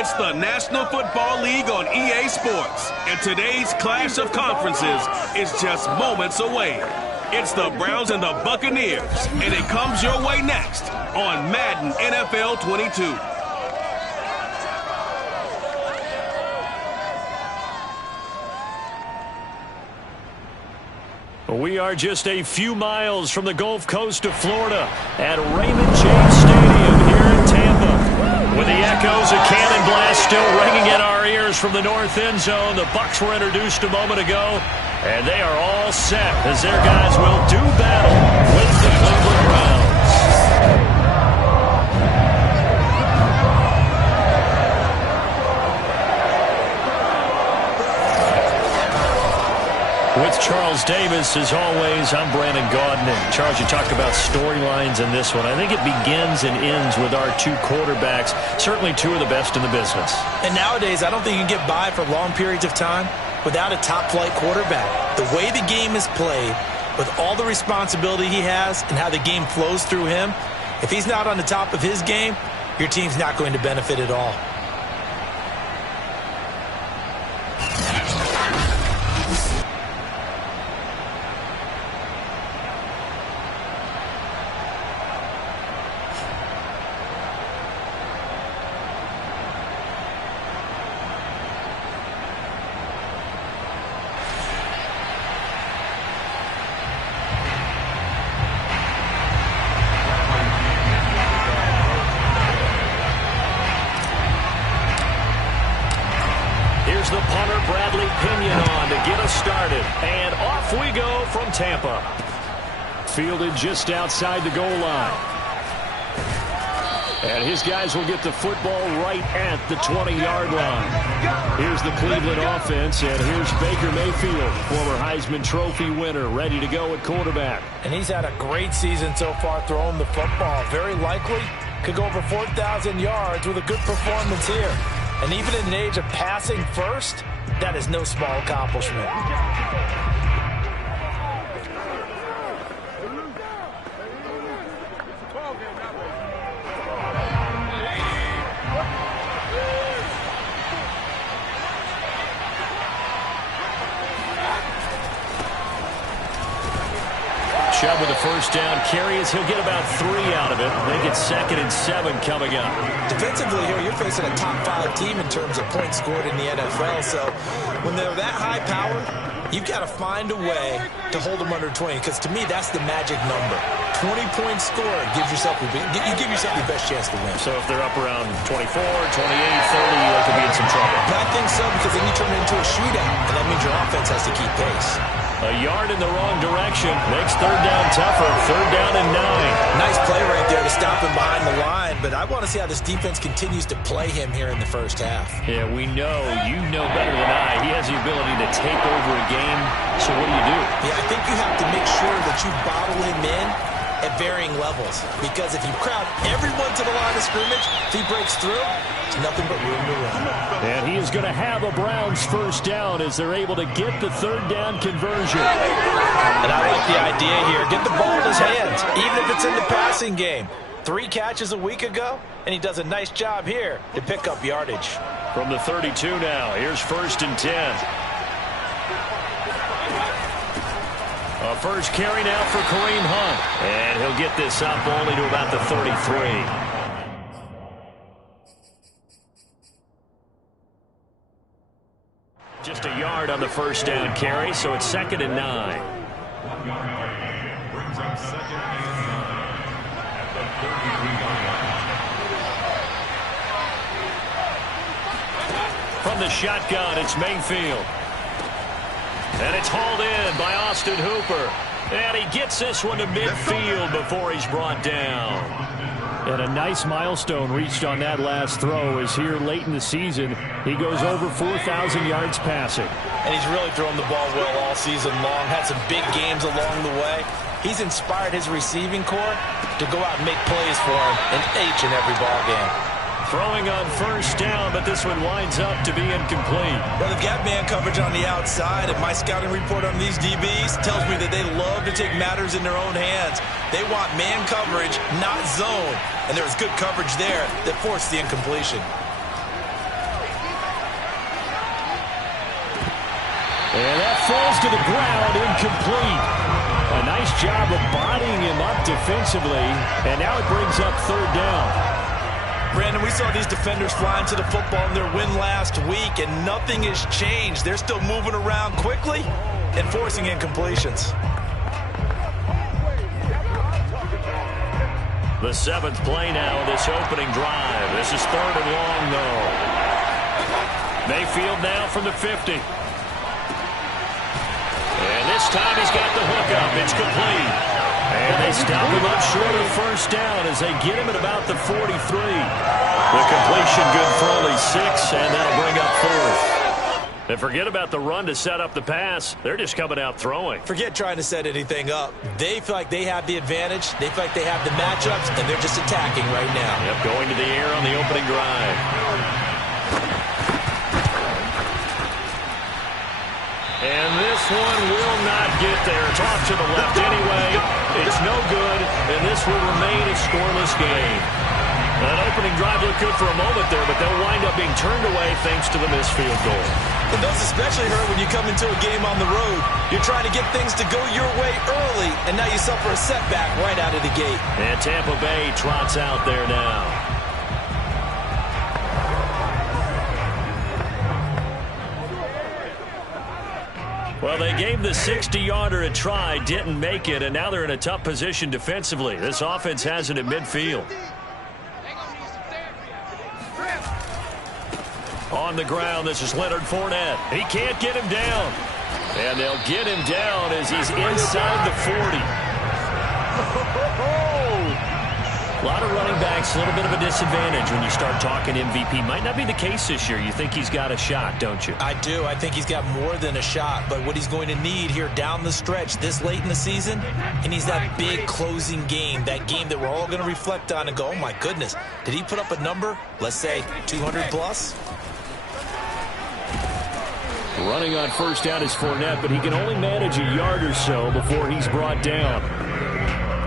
It's the National Football League on EA Sports, and today's clash of conferences is just moments away. It's the Browns and the Buccaneers, and it comes your way next on Madden NFL 22. We are just a few miles from the Gulf Coast of Florida at Raymond James Stadium here in Tampa. With the echoes of Cannon Blast still ringing in our ears from the north end zone, the Bucs were introduced a moment ago, and they are all set as their guys will do battle with the Cleveland Browns. With Charles Davis, as always, I'm Brandon Gaudin. And Charles, you talked about storylines in this one. I think it begins and ends with our two quarterbacks, certainly two of the best in the business. And nowadays, I don't think you can get by for long periods of time without a top-flight quarterback. The way the game is played, with all the responsibility he has and how the game flows through him, if he's not on the top of his game, your team's not going to benefit at all. The punter, Bradley Pinion, on to get us started. And off we go from Tampa. Fielded just outside the goal line. And his guys will get the football right at the 20-yard line. Here's the Cleveland offense, and here's Baker Mayfield, former Heisman Trophy winner, ready to go at quarterback. And he's had a great season so far throwing the football. Very likely could go over 4,000 yards with a good performance here. And even in an age of passing first, that is no small accomplishment. Chubb with a first down carry as he'll get about 3 out of it. They get 2nd and 7 coming up. Defensively here, you're facing a top-5 team in terms of points scored in the NFL. So when they're that high powered, you've got to find a way to hold them under 20. Because to me, that's the magic number. 20 points scored gives yourself you give yourself the best chance to win. So if they're up around 24, 28, 30, they could be in some trouble. But I think so, because then you turn it into a shootout, and that means your offense has to keep pace. A yard in the wrong direction makes 3rd down tougher. 3rd down and 9. Nice play right there to stop him behind the line, but I want to see how this defense continues to play him here in the first half. Yeah, we know. You know better than I. He has the ability to take over a game, so what do you do? Yeah, I think you have to make sure that you bottle him in at varying levels, because if you crowd everyone to the line of scrimmage, if he breaks through, it's nothing but room to run. And he is going to have a Browns first down as they're able to get the 3rd down conversion. And I like the idea here. Get the ball in his hands, even if it's in the passing game. 3 catches a week ago, and he does a nice job here to pick up yardage. From the 32 now, here's 1st and 10. A first carry now for Kareem Hunt. And he'll get this up only to about the 33. Just a yard on the first down carry, so it's 2nd and 9. Brings up 2nd and 9 at the 33-yard line. From the shotgun, it's Mayfield. And it's hauled in by Austin Hooper. And he gets this one to midfield before he's brought down. And a nice milestone reached on that last throw as here late in the season, he goes over 4,000 yards passing. And he's really thrown the ball well all season long, had some big games along the way. He's inspired his receiving corps to go out and make plays for him in each and every ball game. Throwing on first down, but this one winds up to be incomplete. Well, they've got man coverage on the outside, and my scouting report on these DBs tells me that they love to take matters in their own hands. They want man coverage, not zone. And there was good coverage there that forced the incompletion. And that falls to the ground, incomplete. A nice job of bodying him up defensively, and now it brings up third down. Brandon, we saw these defenders flying to the football in their win last week, and nothing has changed. They're still moving around quickly and forcing incompletions. The 7th play now of this opening drive. This is 3rd and long, though. Mayfield now from the 50. And this time he's got the hook up. It's complete. And they stop him up short of first down as they get him at about the 43. The completion good for only 6, and that'll bring up 4th. And forget about the run to set up the pass. They're just coming out throwing. Forget trying to set anything up. They feel like they have the advantage. They feel like they have the matchups, and they're just attacking right now. Yep, going to the air on the opening drive. And this one will not get there. It's off to the left anyway. It's no good, and this will remain a scoreless game. That opening drive looked good for a moment there, but they'll wind up being turned away thanks to the missed field goal. And those especially hurt when you come into a game on the road. You're trying to get things to go your way early, and now you suffer a setback right out of the gate. And Tampa Bay trots out there now. Well, they gave the 60-yarder a try, didn't make it, and now they're in a tough position defensively. This offense has it at midfield. On the ground, this is Leonard Fournette. He can't get him down. And they'll get him down as he's inside the 40. A lot of running backs, a little bit of a disadvantage when you start talking MVP. Might not be the case this year. You think he's got a shot, don't you? I do. I think he's got more than a shot. But what he's going to need here down the stretch this late in the season, he needs that big closing game, that game that we're all going to reflect on and go, oh, my goodness, did he put up a number, let's say 200 plus? Running on first down is Fournette, but he can only manage a yard or so before he's brought down.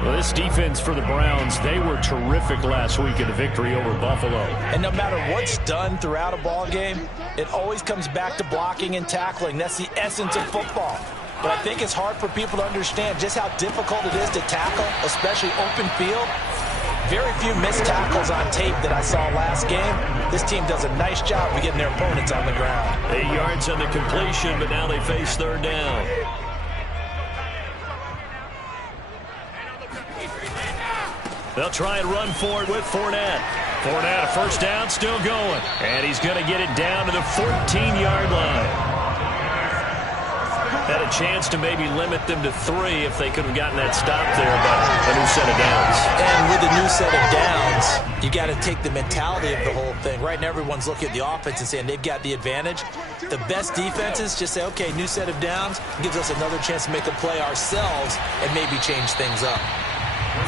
Well, this defense for the Browns, they were terrific last week in the victory over Buffalo. And no matter what's done throughout a ball game, it always comes back to blocking and tackling. That's the essence of football. But I think it's hard for people to understand just how difficult it is to tackle, especially open field. Very few missed tackles on tape that I saw last game. This team does a nice job of getting their opponents on the ground. 8 yards on the completion, but now they face third down. They'll try and run for it with Fournette. Fournette, a first down, still going. And he's going to get it down to the 14-yard line. Had a chance to maybe limit them to 3 if they could have gotten that stop there, but a new set of downs. And with a new set of downs, you got to take the mentality of the whole thing. Right now, everyone's looking at the offense and saying they've got the advantage. The best defenses just say, okay, new set of downs, gives us another chance to make a play ourselves and maybe change things up.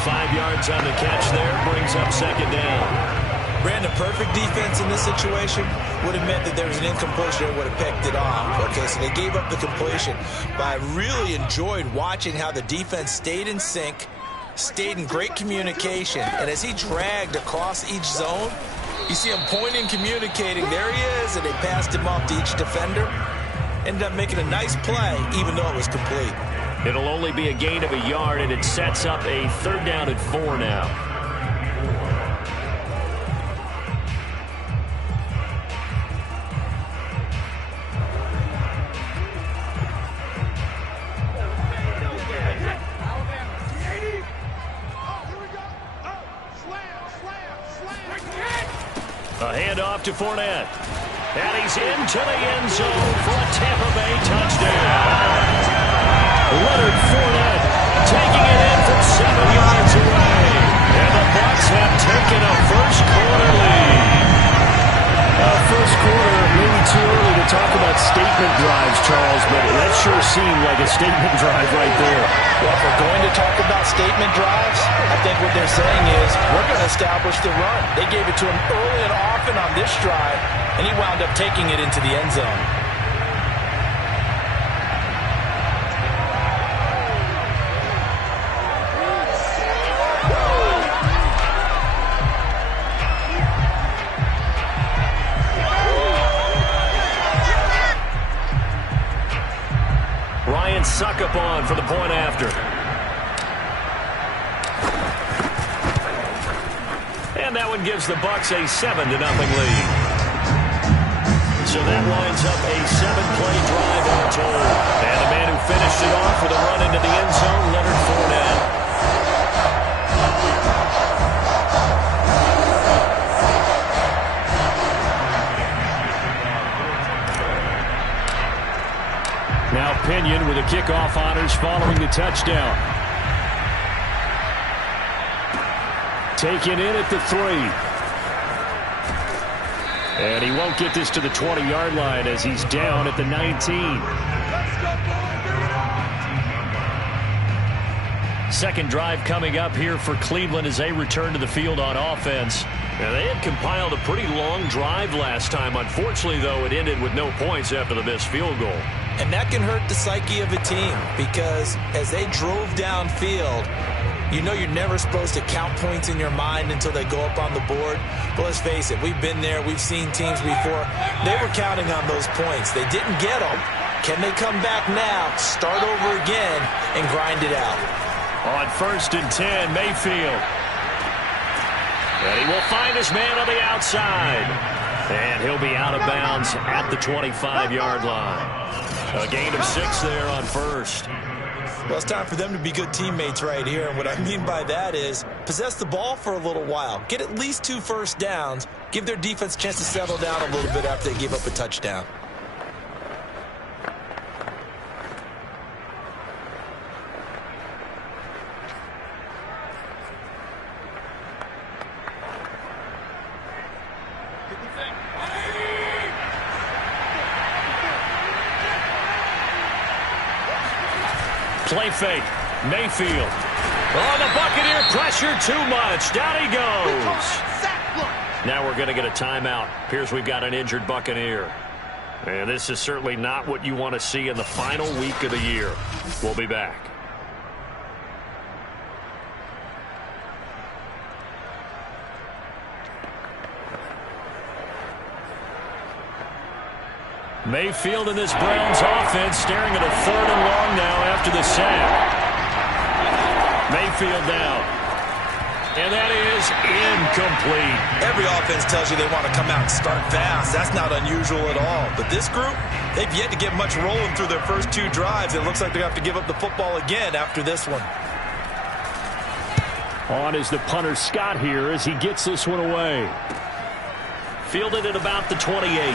5 yards on the catch there, brings up second down. Brandon, perfect defense in this situation would have meant that there was an incompletion that would have picked it off. Okay, so they gave up the completion. But I really enjoyed watching how the defense stayed in sync, stayed in great communication. And as he dragged across each zone, you see him pointing, communicating. There he is, and they passed him off to each defender. Ended up making a nice play, even though it was complete. It'll only be a gain of a yard, and it sets up a third down at 4 now. A handoff to Fournette. And he's into the end zone for a Tampa Bay touchdown. Leonard Fournette taking it in from 7 yards away. And the Bucs have taken a first quarter lead. First quarter, maybe too early to talk about statement drives, Charles, but that sure seemed like a statement drive right there. Well, if we're going to talk about statement drives, I think what they're saying is we're going to establish the run. They gave it to him early and often on this drive, and he wound up taking it into the end zone. on for the point after. And that one gives the Bucks a 7-0 lead. So that winds up a 7-play drive all told. And the man who finished it off with a run into the end zone, Leonard Fournette. Now Pinion with the kickoff honors following the touchdown. Taken in at the 3. And he won't get this to the 20-yard line as he's down at the 19. Second drive coming up here for Cleveland as they return to the field on offense. Now, they had compiled a pretty long drive last time. Unfortunately, though, it ended with no points after the missed field goal. And that can hurt the psyche of a team because as they drove downfield, you know you're never supposed to count points in your mind until they go up on the board. But let's face it, we've been there. We've seen teams before. They were counting on those points. They didn't get them. Can they come back now, start over again, and grind it out? On 1st and 10, Mayfield. And he will find his man on the outside. And he'll be out of bounds at the 25-yard line. A gain of 6 there on 1st. Well, it's time for them to be good teammates right here. And what I mean by that is possess the ball for a little while. Get at least 2 first downs. Give their defense a chance to settle down a little bit after they give up a touchdown. Play fake. Mayfield. Oh, the Buccaneer pressure too much. Down he goes. Now we're going to get a timeout. Appears we've got an injured Buccaneer. And this is certainly not what you want to see in the final week of the year. We'll be back. Mayfield in this Browns offense staring at a 3rd and long now after the sack. Mayfield down. And that is incomplete. Every offense tells you they want to come out and start fast. That's not unusual at all. But this group, they've yet to get much rolling through their first 2 drives. It looks like they have to give up the football again after this one. On is the punter Scott here as he gets this one away. Fielded at about the 28.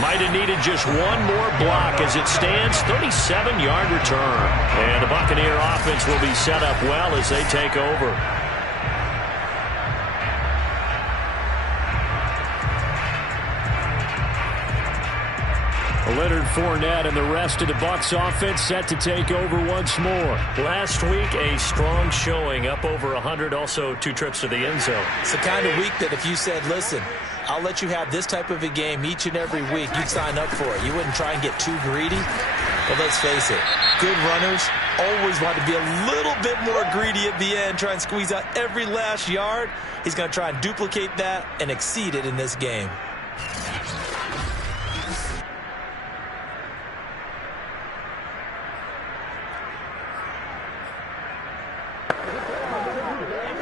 Might have needed just one more block as it stands. 37-yard return. And the Buccaneer offense will be set up well as they take over. Leonard Fournette and the rest of the Bucs offense set to take over once more. Last week, a strong showing, up over 100, also 2 trips to the end zone. It's the kind of week that if you said, listen, I'll let you have this type of a game each and every week, you'd sign up for it. You wouldn't try and get too greedy. But let's face it, good runners always want to be a little bit more greedy at the end, try and squeeze out every last yard. He's going to try and duplicate that and exceed it in this game.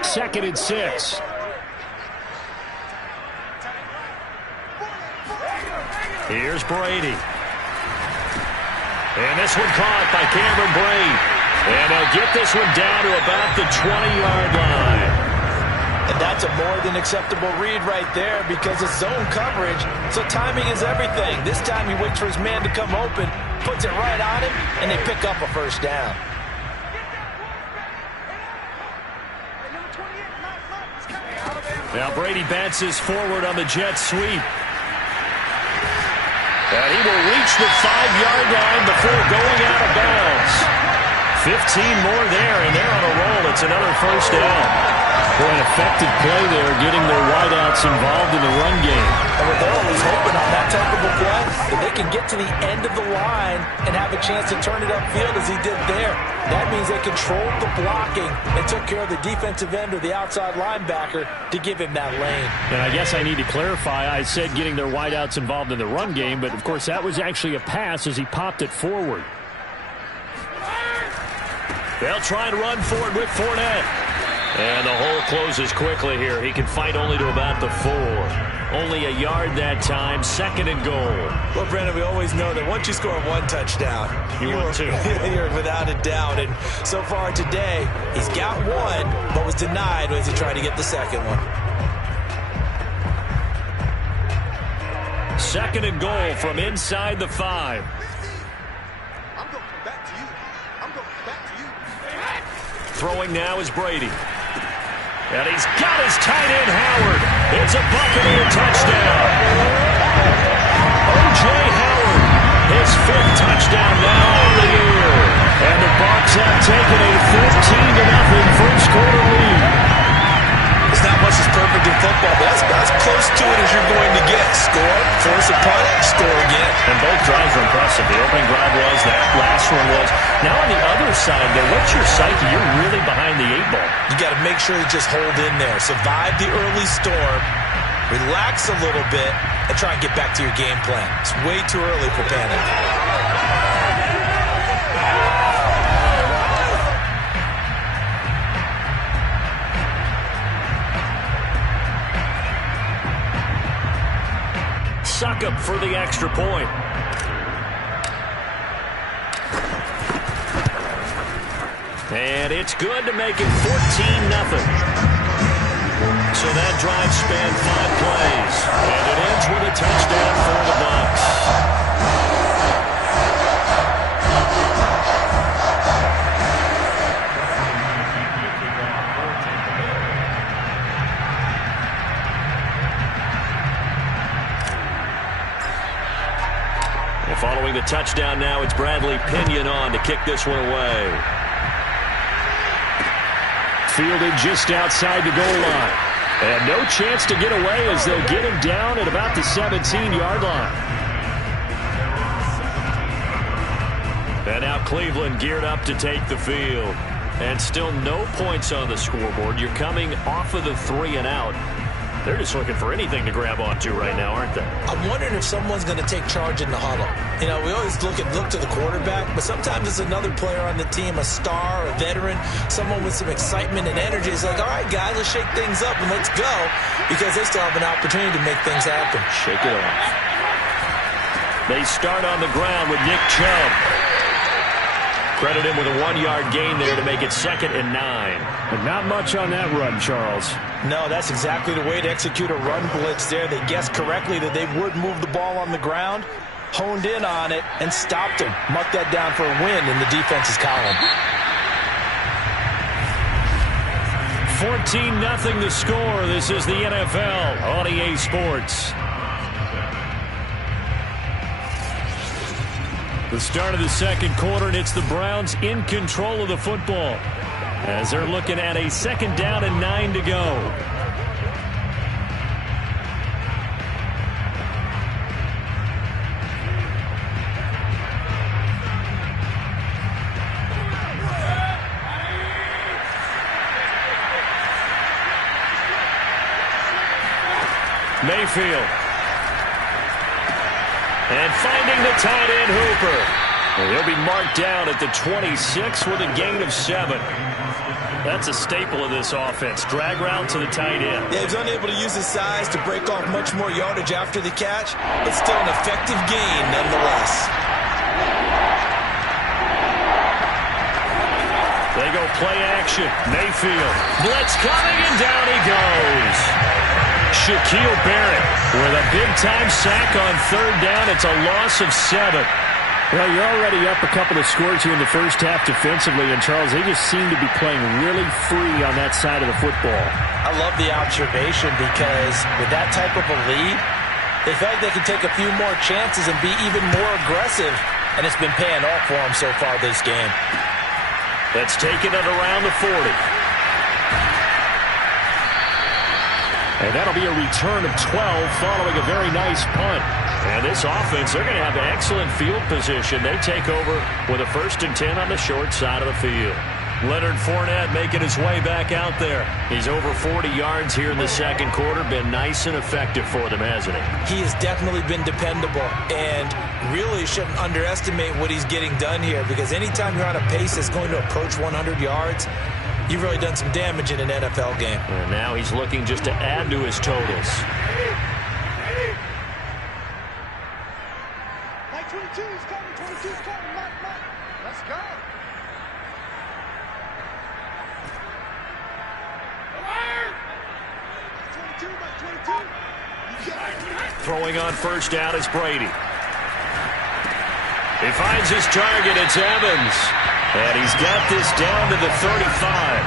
Second and 6. Here's Brady. And this one caught by Cameron Brate. And they'll get this one down to about the 20-yard line. And that's a more than acceptable read right there because it's zone coverage, so timing is everything. This time he waits for his man to come open, puts it right on him, and they pick up a first down. Now Brady bounces forward on the jet sweep. And he will reach the 5-yard line before going out of bounds. 15 more there, and they're on a roll. It's another first down. Boy, an effective play there, getting their wideouts involved in the run game. And what they're always hoping on that type of a play, that they can get to the end of the line and have a chance to turn it upfield as he did there. That means they controlled the blocking and took care of the defensive end or the outside linebacker to give him that lane. And I guess I need to clarify, I said getting their wideouts involved in the run game, but of course that was actually a pass as he popped it forward. They'll try and run forward with Fournette. And the hole closes quickly here. He can fight only to about the 4. Only a yard that time. 2nd and goal. Well, Brandon, we always know that once you score one touchdown, you're two. You're without a doubt. And so far today, he's got one, but was denied as he tried to get the second one. 2nd and goal from inside the 5. I'm going back to you. I'm going back to you. Throwing now is Brady. And he's got his tight end, Howard. It's a Buccaneer touchdown. O.J. Howard, his 5th touchdown now on the year. And the Bucs have taken a 13-0 first quarter lead. It's not much as perfect in football, but that's about as close to it as you're going to get. Score, force a punt, score again. And both drives were impressive. The opening drive was, that last one was. Now on the other side, though, what's your psyche? You're really behind the 8-ball. You got to make sure you just hold in there. Survive the early storm, relax a little bit, and try and get back to your game plan. It's way too early for panic. Succop for the extra point. And it's good to make it 14-0. So that drive spanned 5 plays. And it ends with a touchdown for the Bucs. Following the touchdown now, it's Bradley Pinion on to kick this one away. Fielded just outside the goal line. And no chance to get away as they'll get him down at about the 17-yard line. And now Cleveland geared up to take the field. And still no points on the scoreboard. You're coming off of the 3 and out. They're just looking for anything to grab onto right now, aren't they? I'm wondering if someone's going to take charge in the huddle. You know, we always look to the quarterback, but sometimes it's another player on the team, a star, a veteran, someone with some excitement and energy. It's like, all right, guys, let's shake things up and let's go, because they still have an opportunity to make things happen. Shake it off. They start on the ground with Nick Chubb. Credit him with a 1-yard gain there to make it 2nd and 9. But not much on that run, Charles. No, that's exactly the way to execute a run blitz there. They guessed correctly that they would move the ball on the ground, honed in on it, and stopped him. Mucked that down for a win in the defense's column. 14-0 the score. This is the NFL on EA Sports. The start of the second quarter, and it's the Browns in control of the football as they're looking at a 2nd down and 9 to go. Mayfield. And finding the tight end, Hooper. And he'll be marked down at the 26 with a gain of 7. That's a staple of this offense. Drag route to the tight end. Yeah, he was unable to use his size to break off much more yardage after the catch, but still an effective gain nonetheless. They go play action. Mayfield. Blitz coming, and down he goes. Shaquille Barrett with a big-time sack on 3rd down. It's a loss of 7. Well, you're already up a couple of scores here in the first half defensively, and Charles, they just seem to be playing really free on that side of the football. I love the observation because with that type of a lead, they feel like they can take a few more chances and be even more aggressive, and it's been paying off for them so far this game. That's taken it around the 40. And that'll be a return of 12 following a very nice punt. And this offense, they're going to have excellent field position. They take over with a 1st and 10 on the short side of the field. Leonard Fournette making his way back out there. He's over 40 yards here in the second quarter. Been nice and effective for them, hasn't he? He has definitely been dependable, and really shouldn't underestimate what he's getting done here, because anytime you're on a pace that's going to approach 100 yards, you've really done some damage in an NFL game. And now he's looking just to add to his totals. Mike 22 is coming. 22 is coming. Mike. Let's go. Throwing on first down is Brady. He finds his target. It's Evans. And he's got this down to the 35.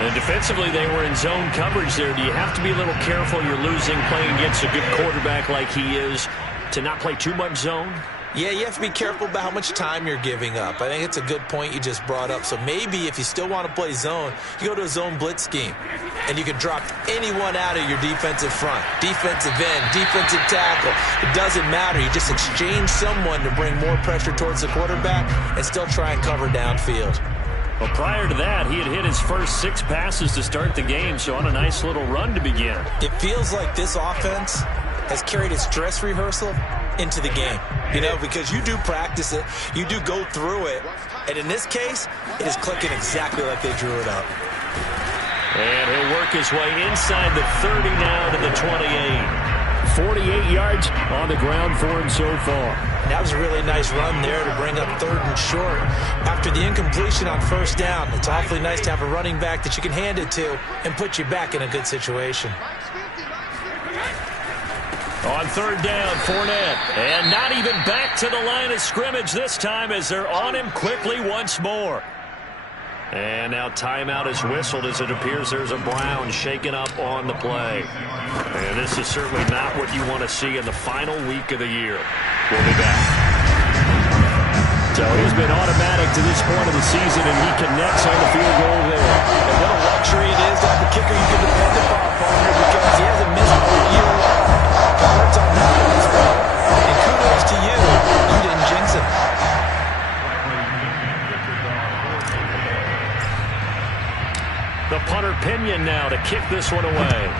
And defensively, they were in zone coverage there. Do you have to be a little careful? You're losing playing against a good quarterback like he is to not play too much zone? Yeah, you have to be careful about how much time you're giving up. I think it's a good point you just brought up. So maybe if you still want to play zone, you go to a zone blitz scheme. And you can drop anyone out of your defensive front. Defensive end, defensive tackle. It doesn't matter. You just exchange someone to bring more pressure towards the quarterback and still try and cover downfield. Well, prior to that, he had hit his first 6 passes to start the game, so on a nice little run to begin. It feels like this offense has carried its dress rehearsal into the game, because you do practice it, you do go through it, and in this case, it is clicking exactly like they drew it up. And he'll work his way inside the 30 now to the 28. 48 yards on the ground for him so far. That was a really nice run there to bring up 3rd and short. After the incompletion on first down, it's awfully nice to have a running back that you can hand it to and put you back in a good situation. On 3rd down, Fournette. And not even back to the line of scrimmage this time as they're on him quickly once more. And now timeout is whistled as it appears there's a Brown shaken up on the play. And this is certainly not what you want to see in the final week of the year. We'll be back. So he's been automatic to this point of the season, and he connects on the field goal there. And what a luxury it is to have a kicker you can depend upon, partner, because he hasn't missed all year long. Congrats on that one as well. And kudos to you. You didn't jinx it. The punter Pinion now to kick this one away.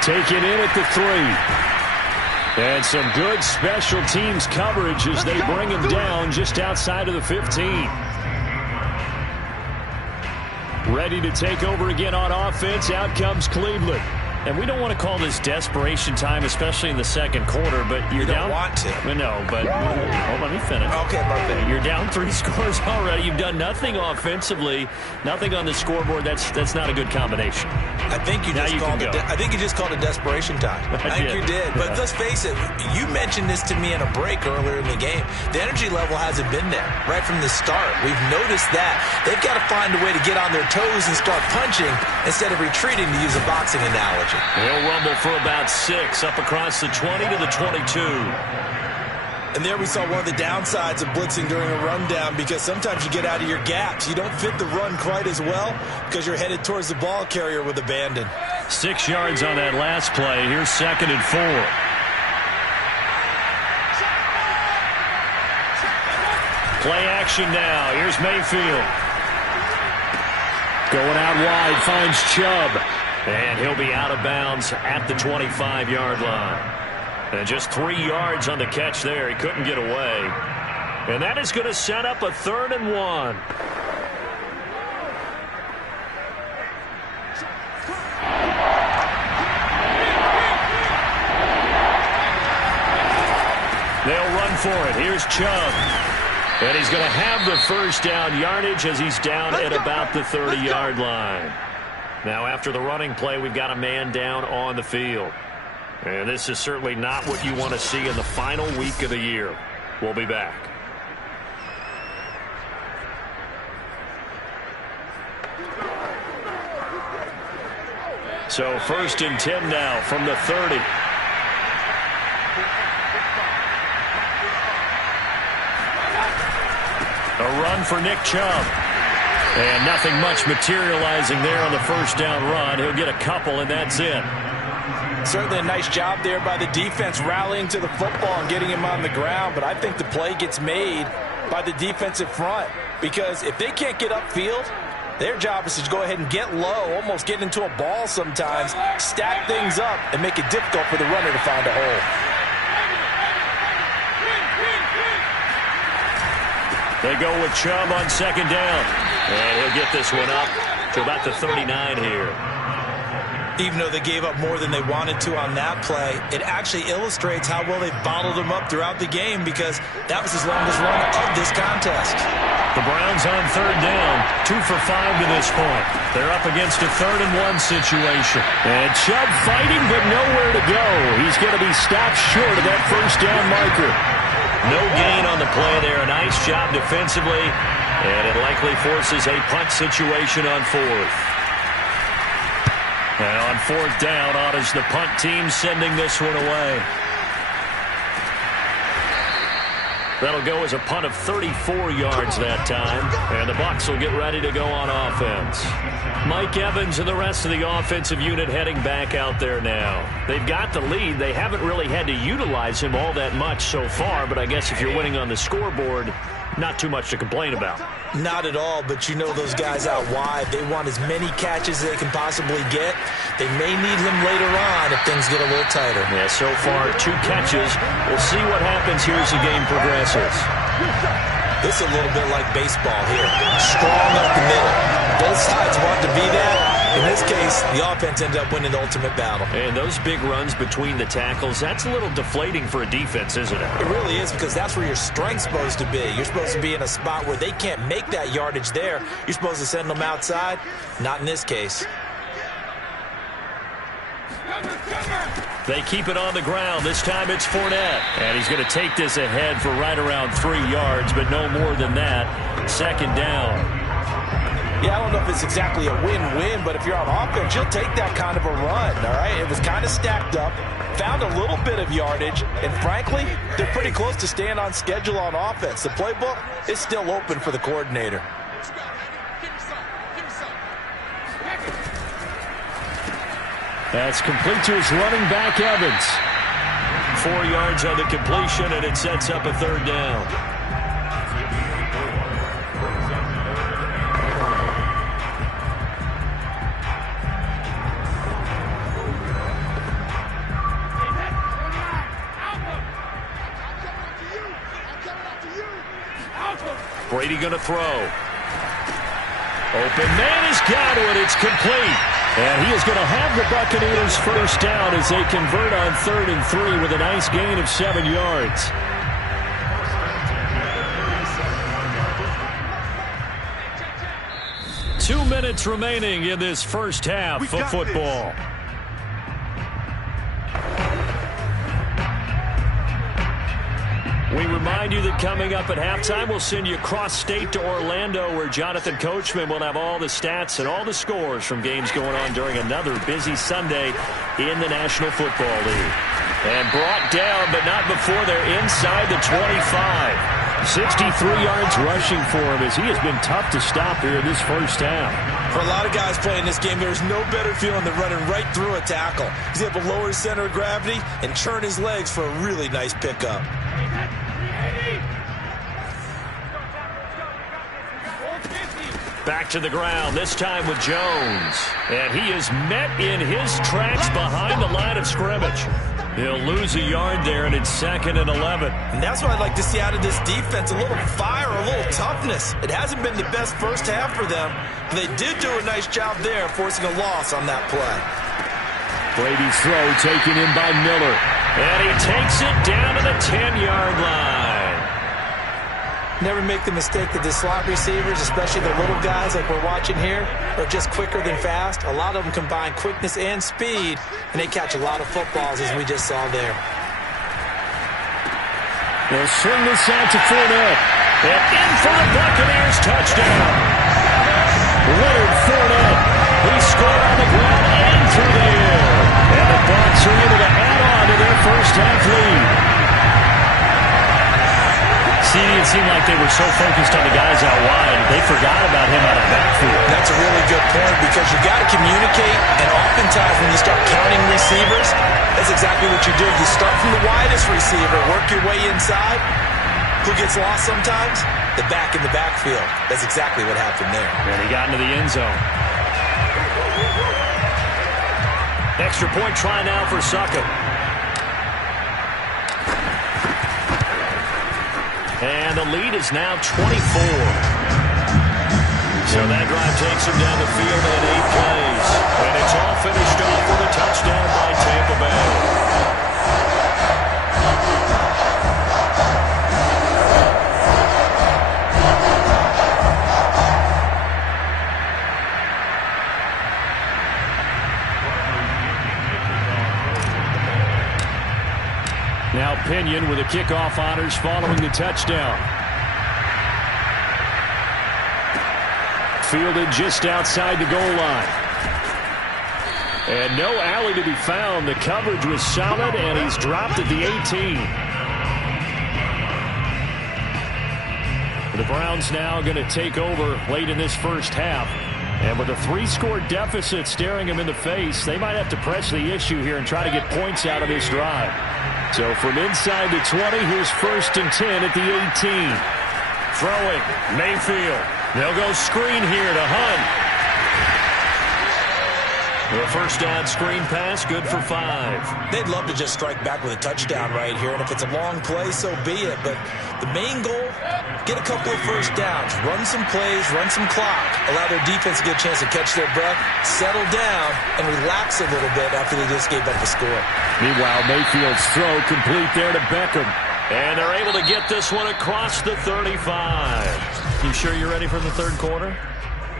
Taken in at the 3. And some good special teams coverage as they bring him down just outside of the 15. Ready to take over again on offense. Out comes Cleveland. And we don't want to call this desperation time, especially in the second quarter, but you're down. You don't want to. No, but let me finish. Okay, perfect. You're down 3 scores already. You've done nothing offensively, nothing on the scoreboard. That's not a good combination. I think you just called it desperation time. I think you did. But let's face it, you mentioned this to me in a break earlier in the game. The energy level hasn't been there right from the start. We've noticed that. They've got to find a way to get on their toes and start punching instead of retreating, to use a boxing analogy. They'll rumble for about 6 up across the 20 to the 22. And there we saw one of the downsides of blitzing during a rundown, because sometimes you get out of your gaps. You don't fit the run quite as well because you're headed towards the ball carrier with abandon. 6 yards on that last play. Here's 2nd and 4. Play action now. Here's Mayfield. Going out wide, finds Chubb. And he'll be out of bounds at the 25-yard line. And just 3 yards on the catch there. He couldn't get away. And that is going to set up a 3rd and 1. They'll run for it. Here's Chubb. And he's going to have the first down yardage as he's down at about the 30-yard line. Now, after the running play, we've got a man down on the field. And this is certainly not what you want to see in the final week of the year. We'll be back. So 1st and 10 now from the 30. A run for Nick Chubb. And nothing much materializing there on the first down run. He'll get a couple, and that's it. Certainly a nice job there by the defense rallying to the football and getting him on the ground, but I think the play gets made by the defensive front because if they can't get upfield, their job is to go ahead and get low, almost get into a ball sometimes, stack things up, and make it difficult for the runner to find a hole. They go with Chubb on second down. And he'll get this one up to about the 39 here. Even though they gave up more than they wanted to on that play, it actually illustrates how well they bottled him up throughout the game because that was his longest run of this contest. The Browns on third down, 2 for 5 to this point. They're up against a 3rd-and-1 situation. And Chubb fighting, but nowhere to go. He's going to be stopped short of that first down marker. No gain on the play there. A nice job defensively. And it likely forces a punt situation on 4th. And on 4th down, on is the punt team sending this one away. That'll go as a punt of 34 yards that time. And the Bucs will get ready to go on offense. Mike Evans and the rest of the offensive unit heading back out there now. They've got the lead. They haven't really had to utilize him all that much so far, but I guess if you're winning on the scoreboard, not too much to complain about. Not at all, but you know those guys out wide, they want as many catches as they can possibly get. They may need him later on if things get a little tighter. Yeah, so far 2 catches. We'll see what happens here as the game progresses. This is a little bit like baseball here. Strong up the middle. Both sides want to be that. In this case, the offense ended up winning the ultimate battle. And those big runs between the tackles, that's a little deflating for a defense, isn't it? It really is because that's where your strength's supposed to be. You're supposed to be in a spot where they can't make that yardage there. You're supposed to send them outside. Not in this case. They keep it on the ground. This time it's Fournette. And he's going to take this ahead for right around 3 yards, but no more than that. 2nd down. Yeah, I don't know if it's exactly a win-win, but if you're on offense, you'll take that kind of a run, all right? It was kind of stacked up, found a little bit of yardage, and frankly, they're pretty close to staying on schedule on offense. The playbook is still open for the coordinator. That's complete to his running back, Evans. 4 yards on the completion, and it sets up a 3rd down. Brady going to throw. Open man has got it. It's complete. And he is going to have the Buccaneers first down as they convert on 3rd and 3 with a nice gain of 7 yards. Two minutes remaining in this first half of football. We remind you that coming up at halftime, we'll send you cross-state to Orlando, where Jonathan Coachman will have all the stats and all the scores from games going on during another busy Sunday in the National Football League. And brought down, but not before they're inside the 25. 63 yards rushing for him as he has been tough to stop here in this first half. For a lot of guys playing this game, there's no better feeling than running right through a tackle. He's able to lower his center of gravity and churn his legs for a really nice pickup. Back to the ground, this time with Jones. And he is met in his tracks behind the line of scrimmage. He'll lose a yard there, and it's 2nd and 11. And that's what I'd like to see out of this defense, a little fire, a little toughness. It hasn't been the best first half for them, but they did do a nice job there, forcing a loss on that play. Brady's throw taken in by Miller. And he takes it down to the 10-yard line. Never make the mistake that the slot receivers, especially the little guys like we're watching here, are just quicker than fast. A lot of them combine quickness and speed, and they catch a lot of footballs, as we just saw there. They'll swing this out to Fournette. And in for the Buccaneers touchdown. Leonard Fournette. He scored on the ground and through the air. And the Bucs are able to add on to their first half lead. See, it seemed like they were so focused on the guys out wide, they forgot about him out of the backfield. That's a really good point because you got to communicate, and oftentimes when you start counting receivers, that's exactly what you do. You start from the widest receiver, work your way inside. Who gets lost sometimes? The back in the backfield. That's exactly what happened there. And he got into the end zone. Extra point try now for Succop. And the lead is now 24. So that drive takes him down the field in 8 plays. And it's all finished off with a touchdown by Tampa Bay. Now Pinion with the kickoff honors following the touchdown. Fielded just outside the goal line. And no alley to be found. The coverage was solid, and he's dropped at the 18. The Browns now going to take over late in this first half. And with a 3-score deficit staring him in the face, they might have to press the issue here and try to get points out of this drive. So from inside the 20, here's 1st and 10 at the 18. Throwing, Mayfield. They'll go screen here to Hunt. The first down screen pass, good for 5. They'd love to just strike back with a touchdown right here, and if it's a long play, so be it. But the main goal, get a couple of first downs, run some plays, run some clock, allow their defense to get a chance to catch their breath, settle down, and relax a little bit after they just gave up the score. Meanwhile, Mayfield's throw complete there to Beckham. And they're able to get this one across the 35. You sure you're ready for the third quarter?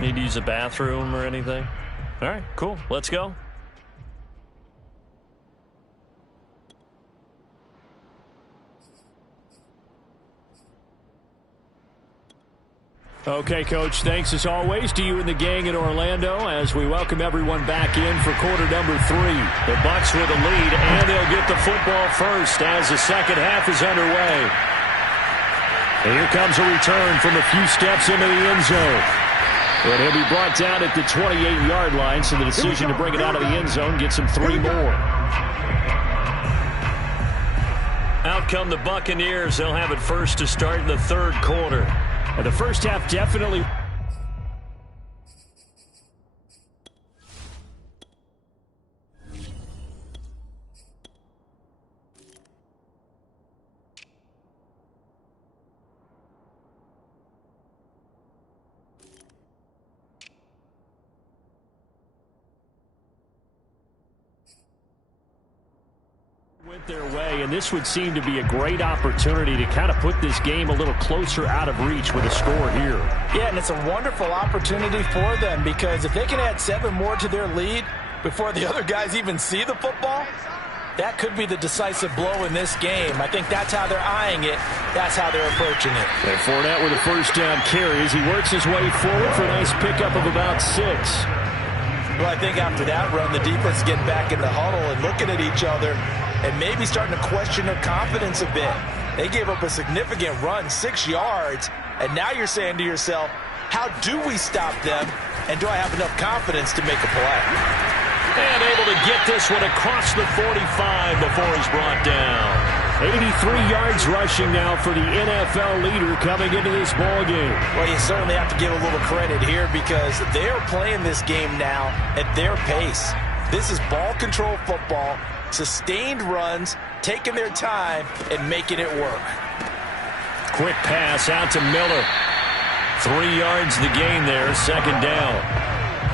Need to use a bathroom or anything? All right, cool. Let's go. Okay, Coach, thanks as always to you and the gang in Orlando as we welcome everyone back in for quarter number 3. The Bucs with a lead, and they'll get the football first as the second half is underway. And here comes a return from a few steps into the end zone. And he'll be brought down at the 28-yard line, so the decision to bring it out of the end zone gets him 3 more. Out come the Buccaneers. They'll have it first to start in the third quarter. And the first half definitely... went their way, and this would seem to be a great opportunity to kind of put this game a little closer out of reach with a score here. Yeah, and it's a wonderful opportunity for them because if they can add 7 more to their lead before the other guys even see the football, that could be the decisive blow in this game. I think that's how they're eyeing it. That's how they're approaching it. And Fournette with a first down carry as he works his way forward for a nice pickup of about 6. Well, I think after that run, the defense getting back in the huddle and looking at each other and maybe starting to question their confidence a bit. They gave up a significant run, 6 yards, and now you're saying to yourself, how do we stop them, and do I have enough confidence to make a play? And able to get this one across the 45 before he's brought down. 83 yards rushing now for the NFL leader coming into this ballgame. Well, you certainly have to give a little credit here because they're playing this game now at their pace. This is ball control football, sustained runs, taking their time, and making it work. Quick pass out to Miller. 3 yards the gain there, second down.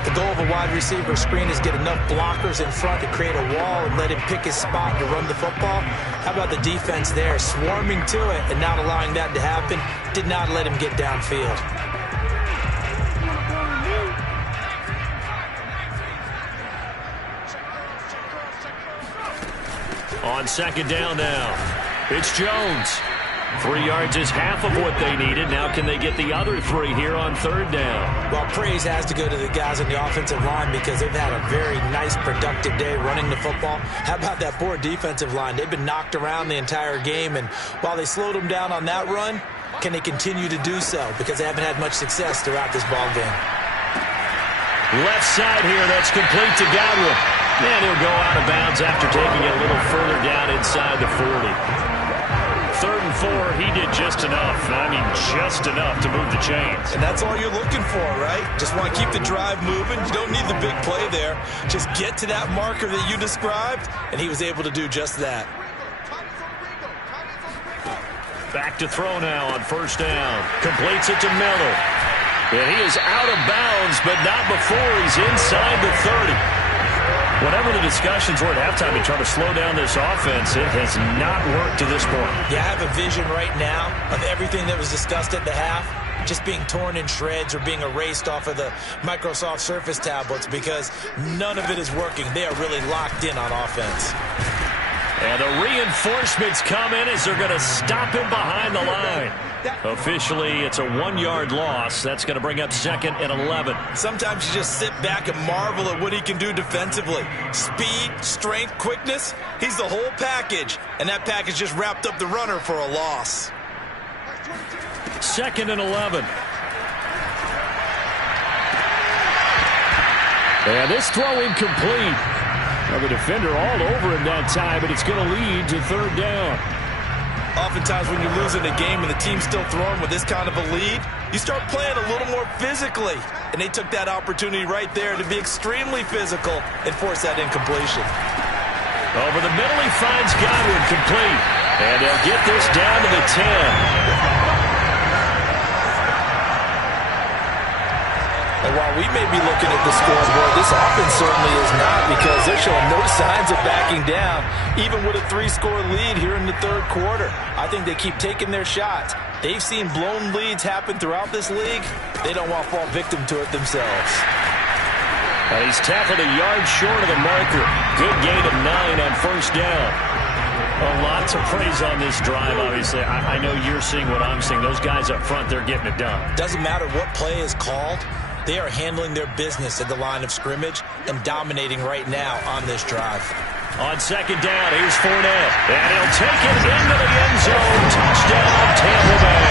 The goal of a wide receiver screen is get enough blockers in front to create a wall and let him pick his spot to run the football. How about the defense there, swarming to it and not allowing that to happen? Did not let him get downfield. On second down now, it's Jones. 3 yards is half of what they needed. Now can they get the other 3 here on third down? Well, praise has to go to the guys on the offensive line because they've had a very nice, productive day running the football. How about that poor defensive line? They've been knocked around the entire game, and while they slowed them down on that run, Can they continue to do so? Because they haven't had much success throughout this ball game. Left side here, that's complete to Godwin. And he'll go out of bounds after taking it a little further down inside the 40. 3rd and 4, he did just enough. I mean, just enough to move the chains. And that's all you're looking for, right? Just want to keep the drive moving. You don't need the big play there. Just get to that marker that you described, and he was able to do just that. Back to throw now on 1st down. Completes it to Miller. And he is out of bounds, but not before he's inside the 30. Whatever the discussions were at halftime to try to slow down this offense, it has not worked to this point. Yeah, I have a vision right now of everything that was discussed at the half just being torn in shreds or being erased off of the Microsoft Surface tablets because none of it is working. They are really locked in on offense. And the reinforcements come in as they're going to stop him behind the line. Officially, it's a 1-yard loss. That's going to bring up 2nd and 11. Sometimes you just sit back and marvel at what he can do defensively. Speed, strength, quickness, he's the whole package. And that package just wrapped up the runner for a loss. 2nd and 11. And this throw incomplete. Well, the defender all over him that time, but it's going to lead to 3rd down. Oftentimes when you're losing a game and the team's still throwing with this kind of a lead, you start playing a little more physically. And they took that opportunity right there to be extremely physical and force that incompletion. Over the middle, he finds Godwin complete. And they'll get this down to the 10. And while we may be looking at the scoreboard, this offense certainly is not because they're showing no signs of backing down, even with a 3-score lead here in the 3rd quarter. I think they keep taking their shots. They've seen blown leads happen throughout this league. They don't want to fall victim to it themselves. And he's tackled a yard short of the marker. Good gain of 9 on 1st down. Well, lots of praise on this drive, obviously. I know you're seeing what I'm seeing. Those guys up front, they're getting it done. Doesn't matter what play is called. They are handling their business at the line of scrimmage and dominating right now on this drive. On 2nd down, here's Fournette. And he'll take it into the end zone. Touchdown, Tampa Bay.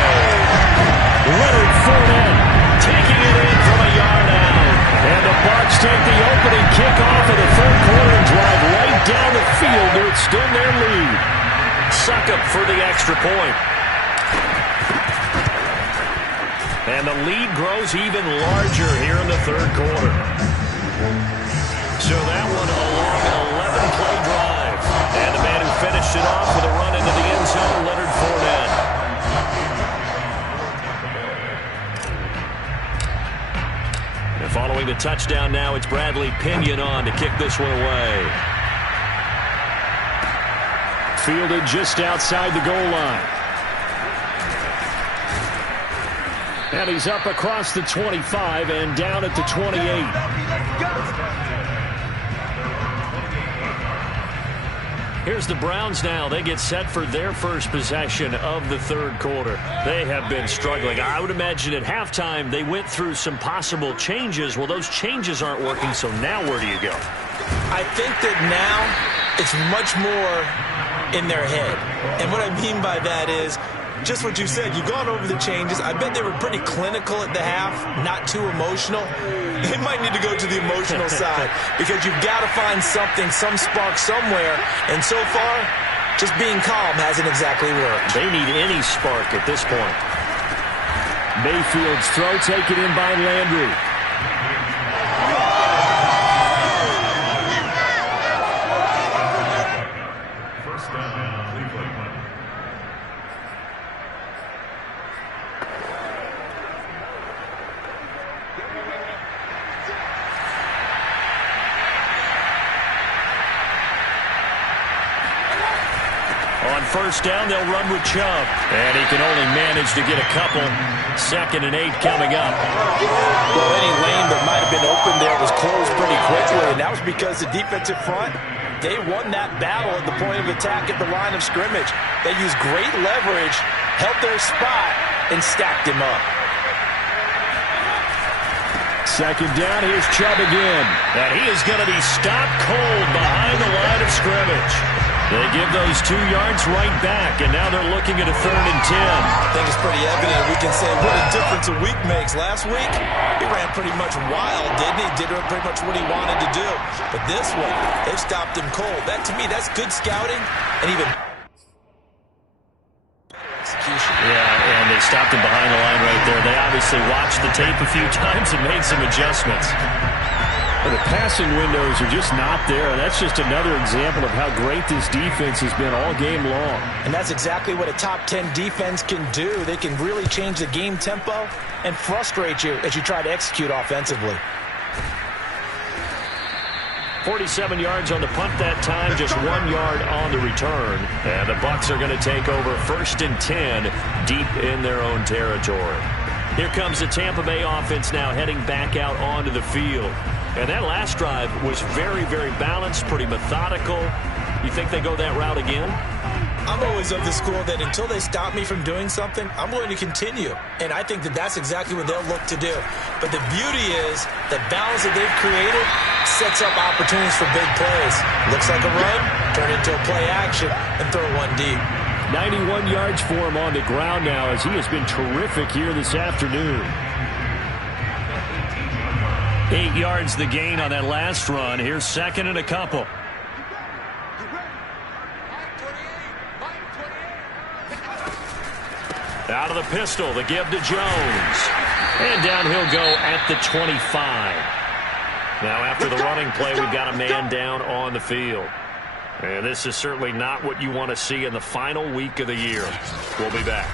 Leonard Fournette taking it in from a yard out. And the Bucs take the opening kickoff of the 3rd quarter and drive right down the field to extend their lead. Succop for the extra point. And the lead grows even larger here in the 3rd quarter. So that one a long 11-play drive. And the man who finished it off with a run into the end zone, Leonard Fournette. And following the touchdown now, it's Bradley Pinion on to kick this one away. Fielded just outside the goal line. And he's up across the 25 and down at the 28. Here's the Browns now. They get set for their first possession of the 3rd quarter. They have been struggling. I would imagine at halftime they went through some possible changes. Well, those changes aren't working, so now where do you go? I think that now it's much more in their head. And what I mean by that is, just what you said, you've gone over the changes. I bet they were pretty clinical at the half, not too emotional. They might need to go to the emotional side because you've got to find something, some spark somewhere. And so far, just being calm hasn't exactly worked. They need any spark at this point. Mayfield's throw taken in by Landry. On 1st down, they'll run with Chubb. And he can only manage to get a couple. 2nd and 8 coming up. Well, any lane that might have been open there was closed pretty quickly, and that was because the defensive front, they won that battle at the point of attack at the line of scrimmage. They used great leverage, held their spot, and stacked him up. 2nd down, here's Chubb again. And he is going to be stopped cold behind the line of scrimmage. They give those 2 yards right back, and now they're looking at a 3rd and 10. I think it's pretty evident. We can say what a difference a week makes. Last week, he ran pretty much wild, didn't he? Did pretty much what he wanted to do. But this one, they've stopped him cold. That, to me, that's good scouting and even execution. Yeah, and they stopped him behind the line right there. They obviously watched the tape a few times and made some adjustments. The passing windows are just not there. And that's just another example of how great this defense has been all game long. And that's exactly what a top 10 defense can do. They can really change the game tempo and frustrate you as you try to execute offensively. 47 yards on the punt that time, just 1 yard on the return. And the Bucs are going to take over 1st and 10 deep in their own territory. Here comes the Tampa Bay offense now heading back out onto the field. And that last drive was very, very balanced, pretty methodical. You think they go that route again? I'm always of the school that until they stop me from doing something, I'm going to continue. And I think that that's exactly what they'll look to do. But the beauty is the balance that they've created sets up opportunities for big plays. Looks like a run, turn into a play action, and throw one deep. 91 yards for him on the ground now as he has been terrific here this afternoon. 8 yards the gain on that last run. Here's 2nd and a couple. Out of the pistol, the give to Jones. And down he'll go at the 25. Now after the running play, we've got a man down on the field. And this is certainly not what you want to see in the final week of the year. We'll be back.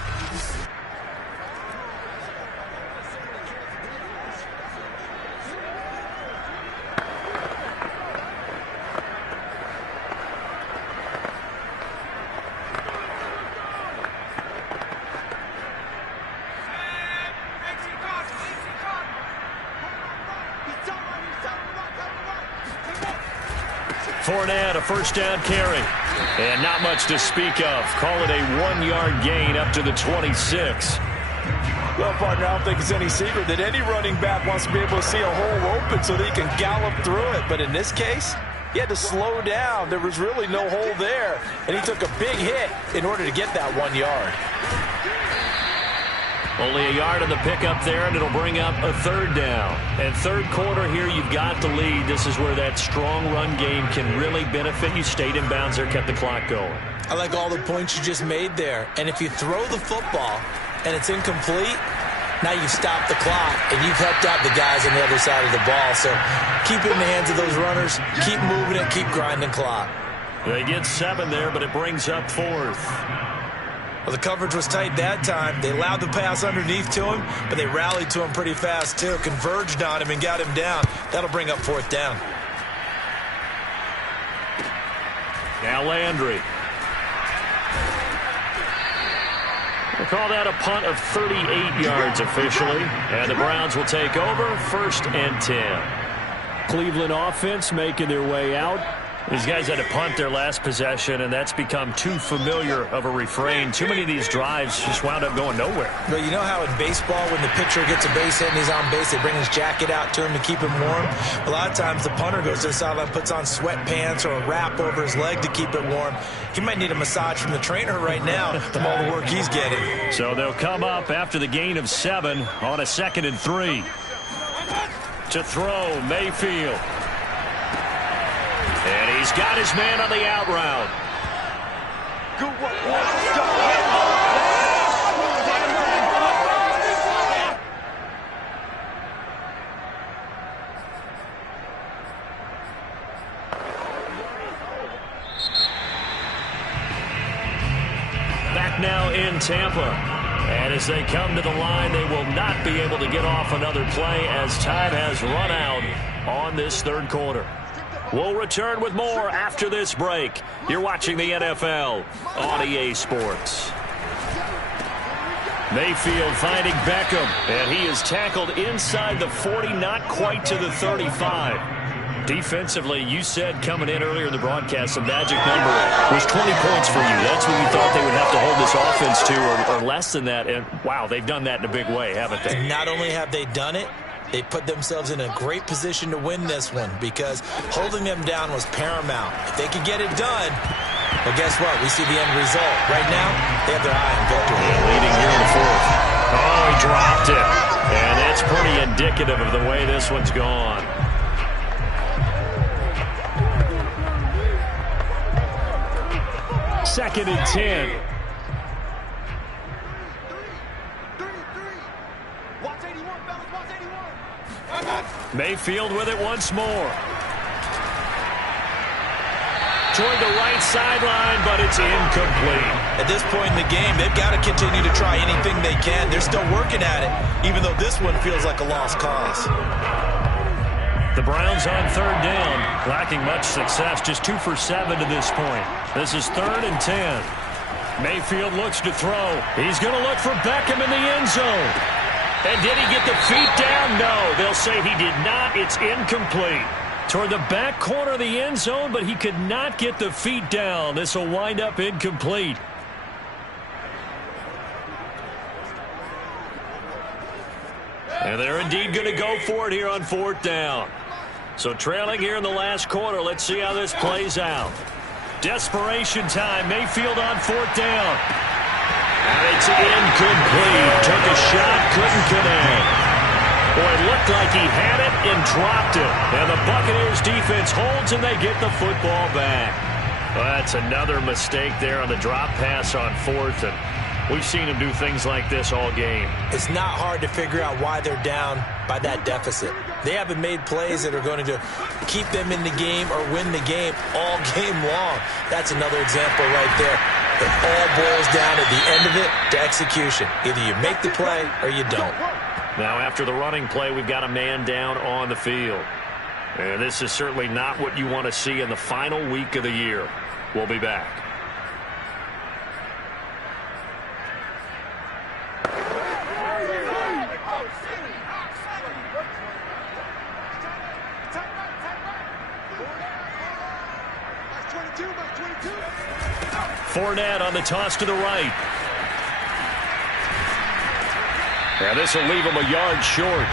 Fournette, a 1st down carry. And not much to speak of. Call it a 1-yard gain up to the 26. Well, partner, I don't think it's any secret that any running back wants to be able to see a hole open so that he can gallop through it. But in this case, he had to slow down. There was really no hole there. And he took a big hit in order to get that 1 yard. Only a yard on the pickup there, and it'll bring up a 3rd down. And 3rd quarter here, you've got the lead. This is where that strong run game can really benefit you. Stayed in bounds there, kept the clock going. I like all the points you just made there. And if you throw the football and it's incomplete, now you've stopped the clock and you've helped out the guys on the other side of the ball. So keep it in the hands of those runners. Keep moving it. Keep grinding clock. They get 7 there, but it brings up 4th. Well, the coverage was tight that time. They allowed the pass underneath to him, but they rallied to him pretty fast, too. Converged on him and got him down. That'll bring up 4th down. Now Landry. We'll call that a punt of 38 yards officially. And the Browns will take over 1st and 10. Cleveland offense making their way out. These guys had to punt their last possession, and that's become too familiar of a refrain. Too many of these drives just wound up going nowhere. But you know how in baseball, when the pitcher gets a base hit and he's on base, they bring his jacket out to him to keep him warm? A lot of times the punter goes to the sideline, puts on sweatpants or a wrap over his leg to keep it warm. He might need a massage from the trainer right now from all the work he's getting. So they'll come up after the gain of 7 on a 2nd and 3. To throw, Mayfield. And he's got his man on the out route. Back now in Tampa. And as they come to the line, they will not be able to get off another play as time has run out on this 3rd quarter. We'll return with more after this break. You're watching the NFL on EA Sports. Mayfield finding Beckham, and he is tackled inside the 40, not quite to the 35. Defensively, you said coming in earlier in the broadcast, the magic number was 20 points for you. That's what you thought they would have to hold this offense to, or less than that. And, wow, they've done that in a big way, haven't they? And not only have they done it, they put themselves in a great position to win this one because holding them down was paramount. If they could get it done, Well, guess what? We see the end result. Right now, they have their eye on victory. Yeah, leading here in the fourth. Oh, he dropped it. And it's pretty indicative of the way this one's gone. Second and 10. Watch 81, fellas, watch 81. Mayfield with it once more. Toward the right sideline, but it's incomplete. At this point in the game, they've got to continue to try anything they can. They're still working at it, even though this one feels like a lost cause. The Browns on third down, lacking much success, just 2 for 7 to this point. This is 3rd and 10. Mayfield looks to throw. He's going to look for Beckham in the end zone. And did he get the feet down? No, they'll say he did not. It's incomplete. Toward the back corner of the end zone, but he could not get the feet down. This will wind up incomplete. And they're indeed going to go for it here on 4th down. So trailing here in the last quarter, let's see how this plays out. Desperation time, Mayfield on 4th down. And it's incomplete. Took a shot, couldn't connect. Boy, it looked like he had it and dropped it. And the Buccaneers defense holds and they get the football back. Well, that's another mistake there on the drop pass on 4th. And we've seen him do things like this all game. It's not hard to figure out why they're down by that deficit. They haven't made plays that are going to keep them in the game or win the game all game long. That's another example right there. It all boils down at the end of it to execution. Either you make the play or you don't. Now, after the running play, we've got a man down on the field. And this is certainly not what you want to see in the final week of the year. We'll be back. Fournette on the toss to the right. And this will leave him a yard short.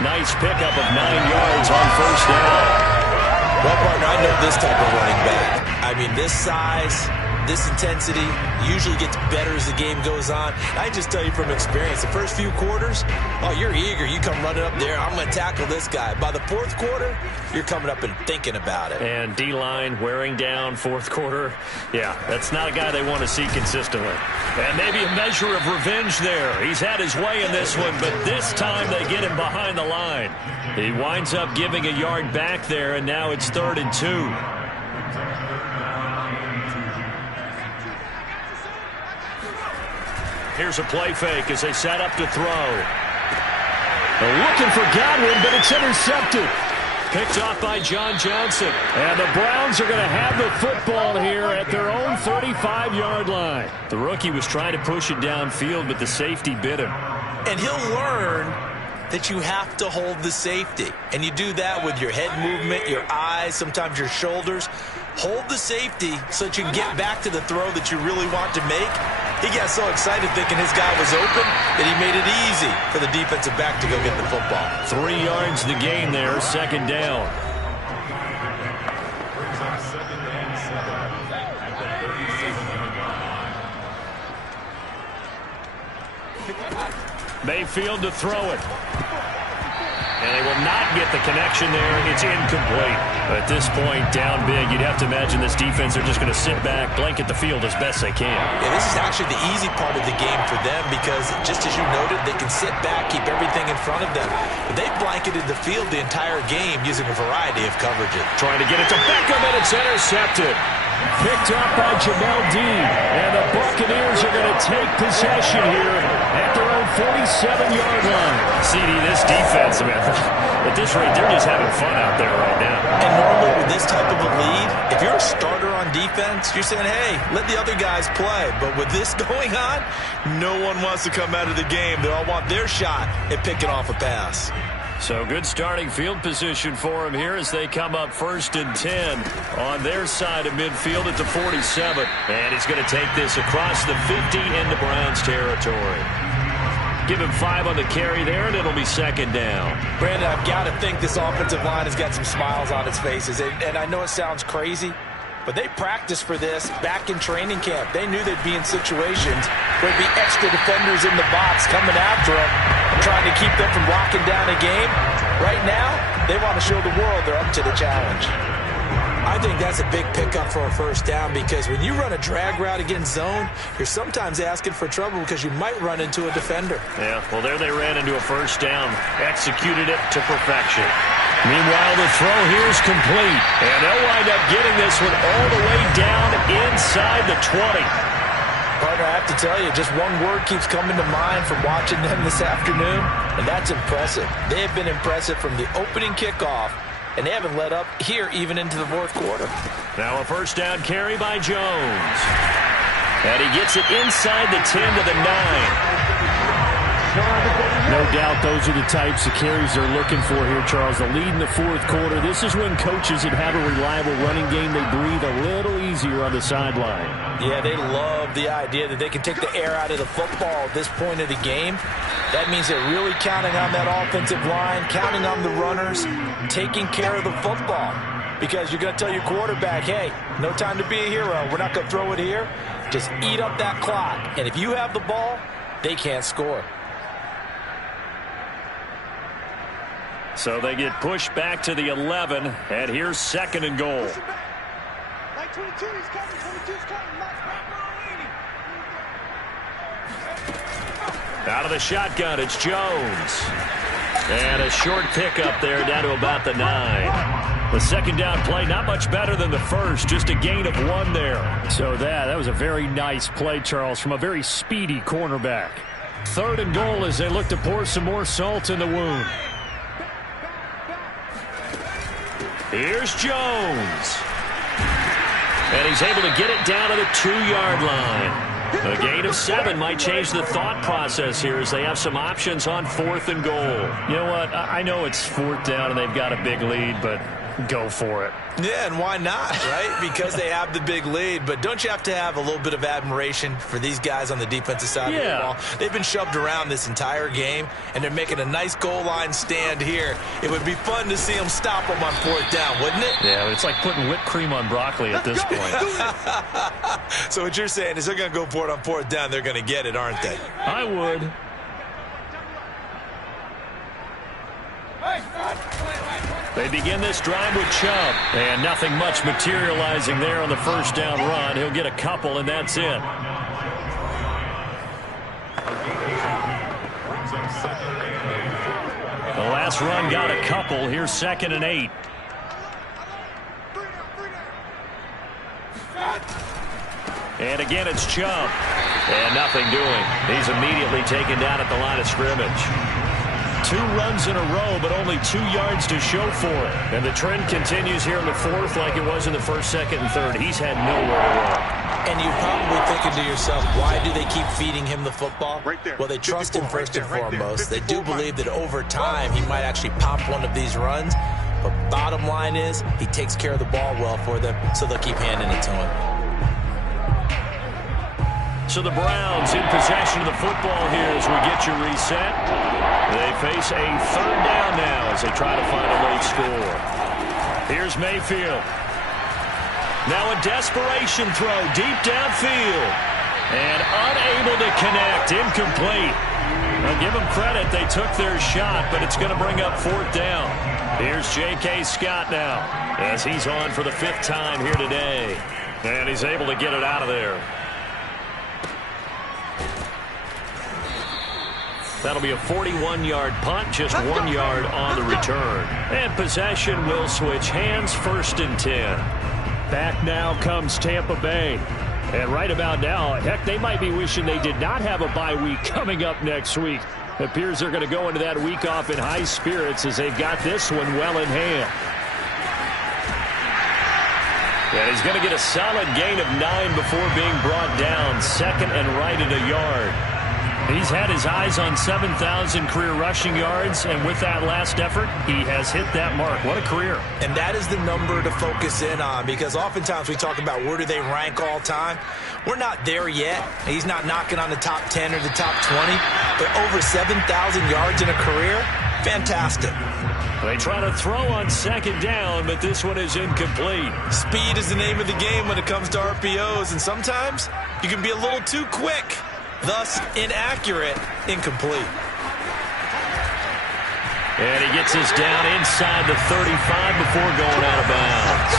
Nice pickup of 9 yards on 1st down. Well, partner, I know this type of running back. I mean, this size, this intensity usually gets better as the game goes on. I just tell you from experience, the first few quarters, oh, you're eager. You come running up there, I'm going to tackle this guy. By the 4th quarter, you're coming up and thinking about it. And D-line wearing down 4th quarter. Yeah, that's not a guy they want to see consistently. And maybe a measure of revenge there. He's had his way in this one, but this time they get him behind the line. He winds up giving a yard back there, and now it's 3rd and 2. Here's a play fake as they set up to throw. They're looking for Godwin, but it's intercepted. Picked off by John Johnson. And the Browns are going to have the football here at their own 35-yard line. The rookie was trying to push it downfield, but the safety bit him. And he'll learn that you have to hold the safety. And you do that with your head movement, your eyes, sometimes your shoulders. Hold the safety so that you can get back to the throw that you really want to make. He got so excited thinking his guy was open that he made it easy for the defensive back to go get the football. 3 yards the gain there, 2nd down. Mayfield to throw it. And they will not get the connection there. It's incomplete. At this point, down big, you'd have to imagine this defense are just going to sit back, blanket the field as best they can. Yeah, this is actually the easy part of the game for them because, just as you noted, they can sit back, keep everything in front of them. But they've blanketed the field the entire game using a variety of coverages. Trying to get it to Beckham, and it's intercepted. Picked up by Jamel Dean. And the Buccaneers are going to take possession here at their own 47-yard line. CD, this defense, man, at this rate, they're just having fun out there right now. And normally with this type of a lead, if you're a starter on defense, you're saying, hey, let the other guys play. But with this going on, no one wants to come out of the game. They all want their shot at picking off a pass. So good starting field position for him here as they come up 1st and 10 on their side of midfield at the 47. And he's going to take this across the 50 into Browns territory. Give him 5 on the carry there, and it'll be 2nd down. Brandon, I've got to think this offensive line has got some smiles on its faces. And I know it sounds crazy, But they practiced for this back in training camp. They knew they'd be in situations where there'd be extra defenders in the box coming after them, trying to keep them from locking down a game. Right now, they want to show the world they're up to the challenge. I think that's a big pickup for a first down, because when you run a drag route against zone, you're sometimes asking for trouble because you might run into a defender. Yeah, well, there they ran into a first down. Executed it to perfection. Meanwhile, the throw here is complete. And they'll wind up getting this one all the way down inside the 20. Partner, I have to tell you, just one word keeps coming to mind from watching them this afternoon, and that's impressive. They have been impressive from the opening kickoff, and they haven't let up here even into the fourth quarter. Now a first down carry by Jones. And he gets it inside the 10 to the 9. No doubt those are the types of carries they're looking for here, Charles. The lead in the fourth quarter. This is when coaches that have a reliable running game, they breathe a little easier on the sideline. Yeah, they love the idea that they can take the air out of the football at this point of the game. That means they're really counting on that offensive line, counting on the runners, taking care of the football. Because you're going to tell your quarterback, hey, no time to be a hero. We're not going to throw it here. Just eat up that clock. And if you have the ball, they can't score. So they get pushed back to the 11, and here's second and goal. Like 22, he's coming, 22's coming. Out of the shotgun, it's Jones. And a short pickup there down to about the 9. The second down play, not much better than the first, just a gain of 1 there. So that was a very nice play, Charles, from a very speedy cornerback. Third and goal as they look to pour some more salt in the wound. Here's Jones. And he's able to get it down to the 2-yard line. A gain of 7 might change the thought process here as they have some options on fourth and goal. You know what? I know it's fourth down and they've got a big lead, but go for it. Yeah, and why not, right? Because they have the big lead. But don't you have to have a little bit of admiration for these guys on the defensive side of the ball? They've been shoved around this entire game, and they're making a nice goal line stand here. It would be fun to see them stop them on fourth down, wouldn't it? Yeah, it's like putting whipped cream on broccoli at this point. So what you're saying is they're going to go for it on fourth down. They're going to get it, aren't they? I would. They begin this drive with Chubb, and nothing much materializing there on the first down run. He'll get a couple, and that's it. The last run got a couple. Here's 2nd and 8. And again, it's Chubb. And nothing doing. He's immediately taken down at the line of scrimmage. 2 runs in a row, but only 2 yards to show for it. And the trend continues here in the fourth like it was in the first, second, and third. He's had nowhere to run. And you're probably thinking to yourself, why do they keep feeding him the football? Right there. Well, they trust him first and foremost. They do 54 believe that over time he might actually pop one of these runs. But bottom line is he takes care of the ball well for them, so they'll keep handing it to him. So the Browns in possession of the football here as we get you reset. They face a third down now as they try to find a late score. Here's Mayfield. Now a desperation throw deep downfield. And unable to connect. Incomplete. Now give them credit. They took their shot, but it's going to bring up fourth down. Here's J.K. Scott now as he's on for the 5th time here today. And he's able to get it out of there. That'll be a 41-yard punt, just 1 yard on the return. And possession will switch hands, 1st and 10. Back now comes Tampa Bay. And right about now, heck, they might be wishing they did not have a bye week coming up next week. It appears they're going to go into that week off in high spirits as they've got this one well in hand. And he's going to get a solid gain of 9 before being brought down. 2nd and right at a yard. He's had his eyes on 7,000 career rushing yards, and with that last effort, he has hit that mark. What a career. And that is the number to focus in on, because oftentimes we talk about where do they rank all time. We're not there yet. He's not knocking on the top 10 or the top 20, but over 7,000 yards in a career, Fantastic. They try to throw on second down, but this one is incomplete. Speed is the name of the game when it comes to RPOs, and sometimes you can be a little too quick, thus inaccurate, incomplete. And he gets us down inside the 35 before going out of bounds.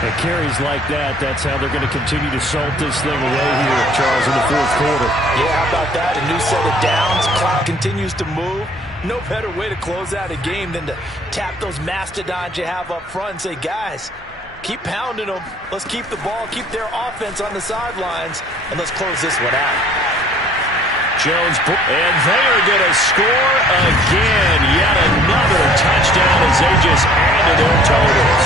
And carries like that, that's how they're going to continue to salt this thing away here, Charles, in the fourth quarter. Yeah, how about that? A new set of downs. Clock continues to move. No better way to close out a game than to tap those mastodons you have up front and say, guys, keep pounding them. Let's keep the ball, keep their offense on the sidelines, and let's close this one out. Jones, and they are going to score again. Yet another touchdown as they just add to their totals.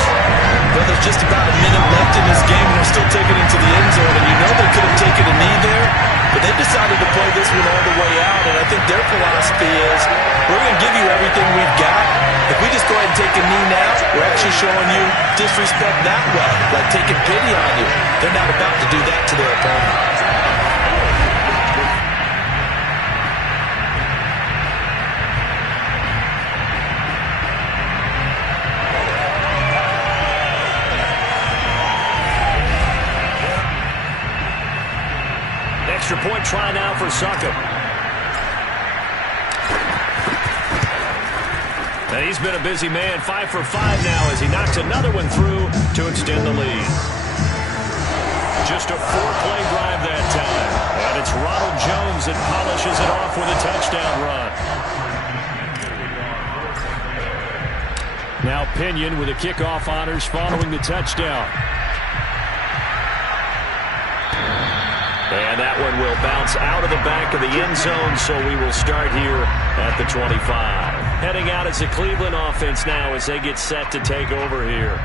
Well, there's just about a minute left in this game, and they're still taking it to the end zone, and you know they could have taken a knee there, but they decided to play this one all the way out, and I think their philosophy is, we're going to give you everything we've got. If we just go ahead and take a knee now, we're actually showing you disrespect that way, like taking pity on you. They're not about to do that to their opponent. Extra point try now for Succop. And he's been a busy man, 5 for 5 now as he knocks another one through to extend the lead. Just a 4-play drive that time. And it's Ronald Jones that polishes it off with a touchdown run. Now Pinion with the kickoff honors following the touchdown. And that one will bounce out of the back of the end zone, so we will start here at the 25. Heading out as the Cleveland offense now as they get set to take over here.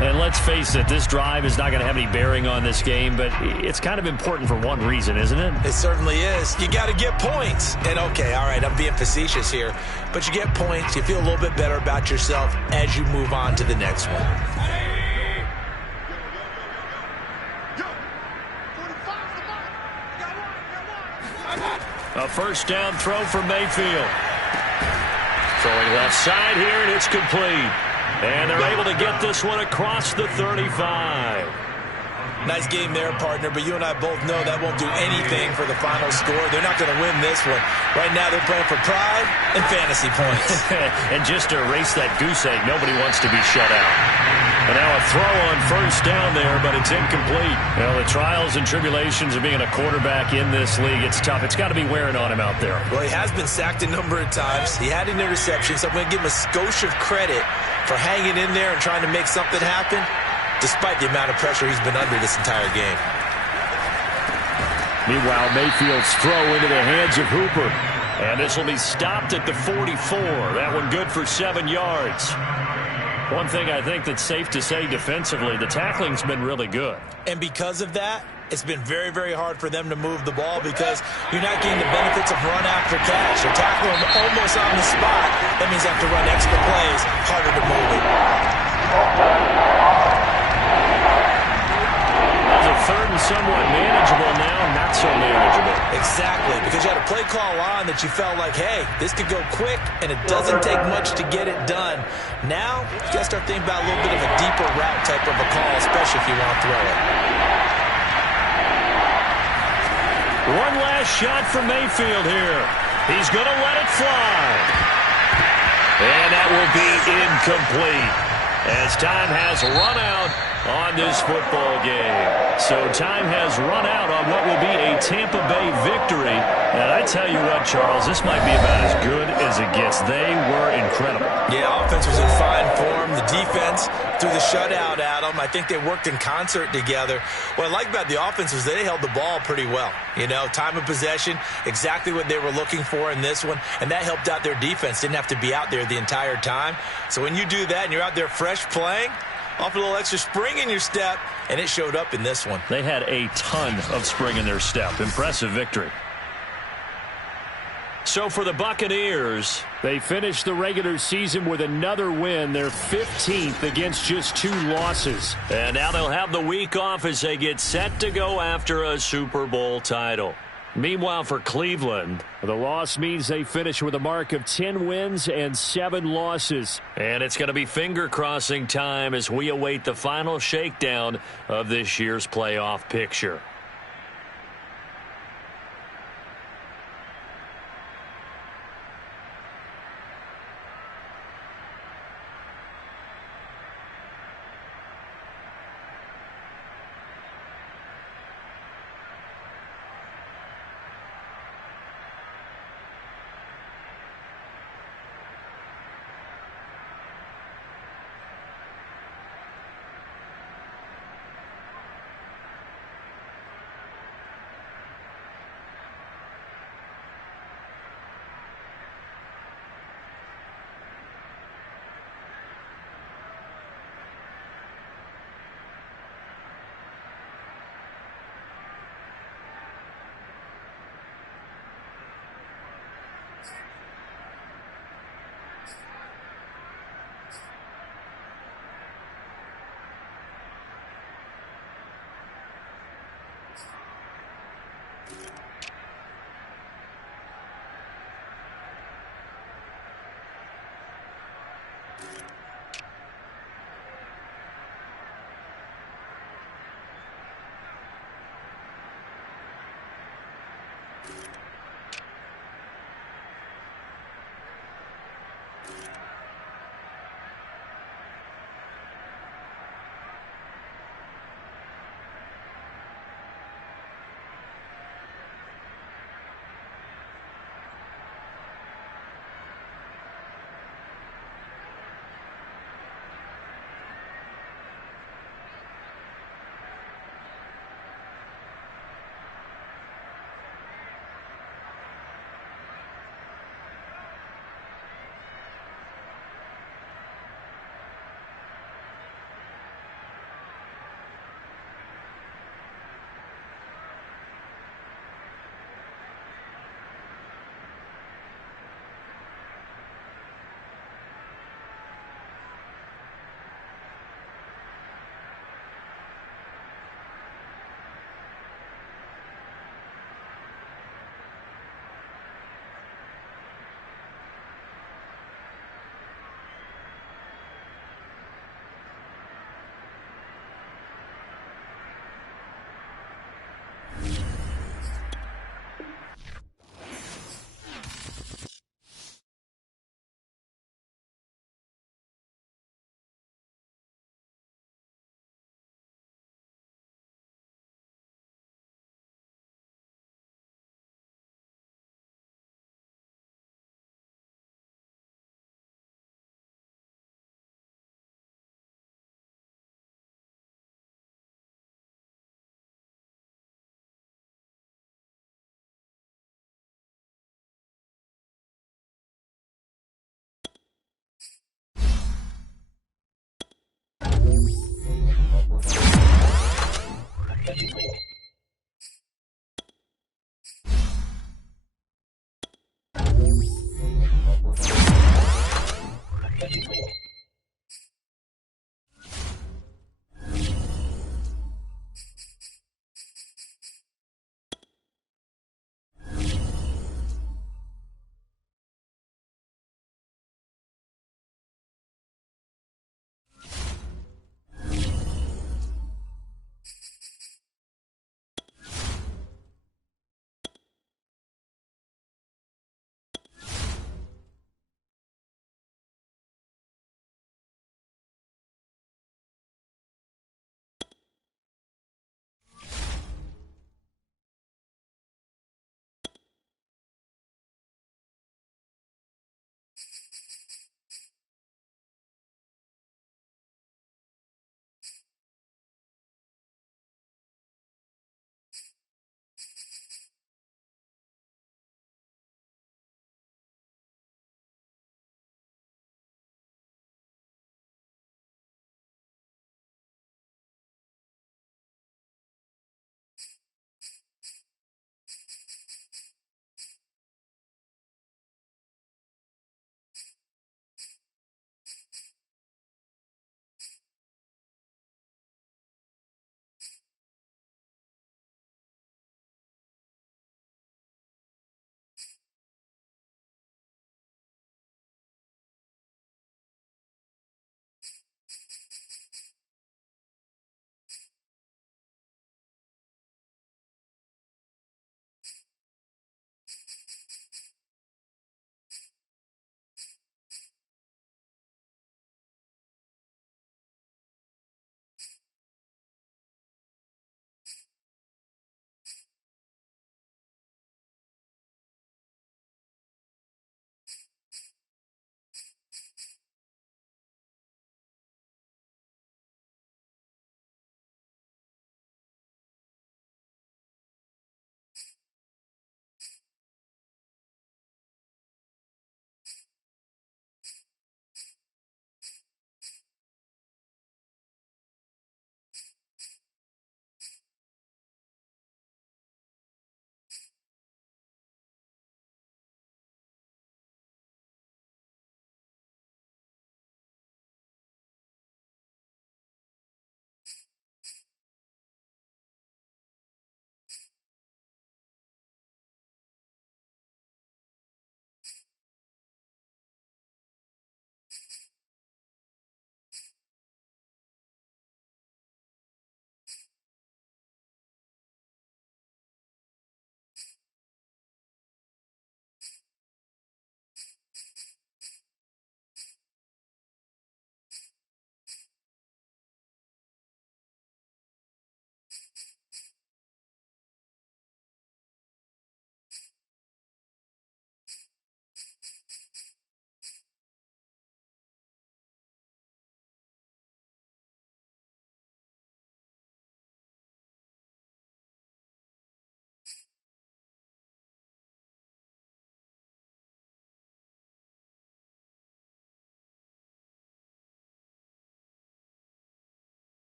And let's face it, this drive is not going to have any bearing on this game, but it's kind of important for one reason, isn't it? It certainly is. You got to get points. And okay, all right, I'm being facetious here, but you get points, you feel a little bit better about yourself as you move on to the next one. A first down throw for Mayfield. Throwing left side here, and it's complete. And they're able to get this one across the 35. Nice game there, partner, but you and I both know that won't do anything for the final score. They're not going to win this one. Right now they're playing for pride and fantasy points. And just to erase that goose egg, nobody wants to be shut out. And now a throw on first down there, but it's incomplete. You know, the trials and tribulations of being a quarterback in this league, it's tough. It's got to be wearing on him out there. Well, he has been sacked a number of times. He had an interception, so I'm going to give him a skosh of credit for hanging in there and trying to make something happen, despite the amount of pressure he's been under this entire game. Meanwhile, Mayfield's throw into the hands of Hooper. And this will be stopped at the 44. That one good for 7 yards. One thing I think that's safe to say defensively, the tackling's been really good. And because of that, it's been very, very hard for them to move the ball because you're not getting the benefits of run after catch. You're tackling them almost on the spot. That means you have to run extra plays, harder to move it. There's a third and somewhat manageable now, not so manageable. Exactly, because you had a play call on that you felt like, hey, this could go quick, and it doesn't take much to get it done. Now, you got to start thinking about a little bit of a deeper route type of a call, especially if you want to throw it. One last shot for Mayfield here. He's going to let it fly. And that will be incomplete as time has run out on this football game. So time has run out on what will be a Tampa Bay victory. And I tell you what, Charles, this might be about as good as it gets. They were incredible. Yeah, offense was in fine form. The defense threw the shutout at them. I think they worked in concert together. What I like about the offense was they held the ball pretty well. You know, time of possession, exactly what they were looking for in this one. And that helped out their defense. Didn't have to be out there the entire time. So when you do that and you're out there fresh playing, off a little extra spring in your step, and it showed up in this one. They had a ton of spring in their step. Impressive victory. So for the Buccaneers, they finished the regular season with another win. They're 15th against just 2 losses. And now they'll have the week off as they get set to go after a Super Bowl title. Meanwhile, for Cleveland, the loss means they finish with a mark of 10 wins and 7 losses. And it's going to be finger-crossing time as we await the final shakedown of this year's playoff picture.